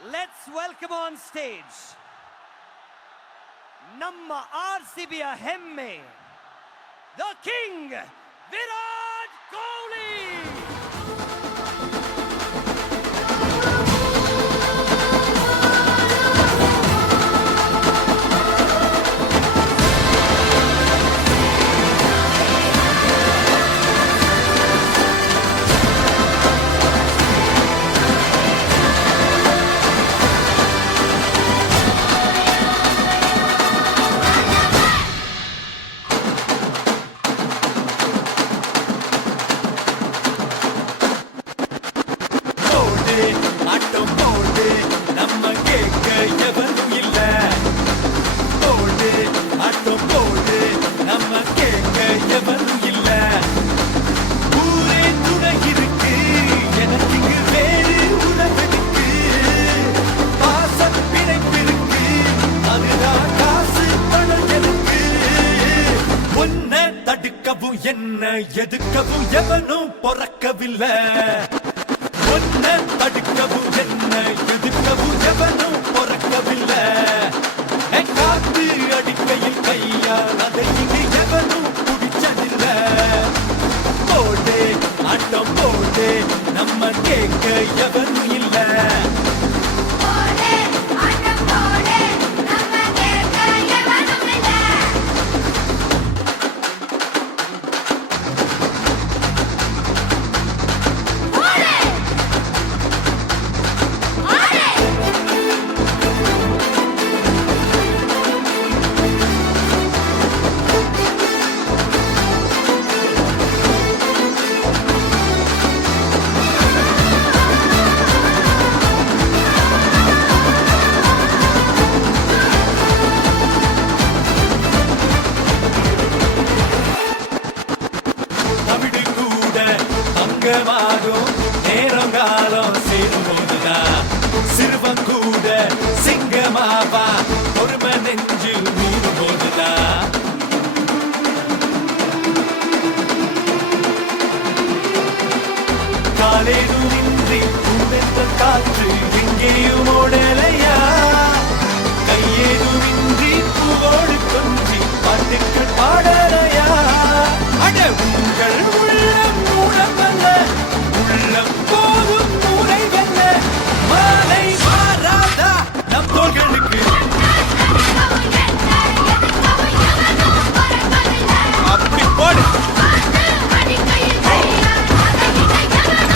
Let's welcome on stage ನಮ್ಮ RCBಯ ಹೆಮ್ಮೆ the king Virat Kohli. என்ன எதுக்கவும் எவனும் பொறக்கவில்லை. ஒன்ன தடுக்கவும் என்ன எதுக்கவும் எவனும் பொறக்கவில்லை. காத்து அடிக்கையில் கையால் அதை இங்கு எவனும் குடிச்சதில்லை. போடு ஆட்டம் போடு நம்ம கேட்க எவனும் இல்லை. நேரம் காலம் சேரும்போதுதான் சிறுவன் கூட சிங்கமாவா பொறுமை நெஞ்சில் மீறும் போதுதான். காலேதுமின்றி பூவென்ற காற்று எங்கேயும் ஓடலையா. கையேதுமின்றி பூவோடு கொஞ்சி பாட்டுக்கள் பாடலையா. அட உங்கள்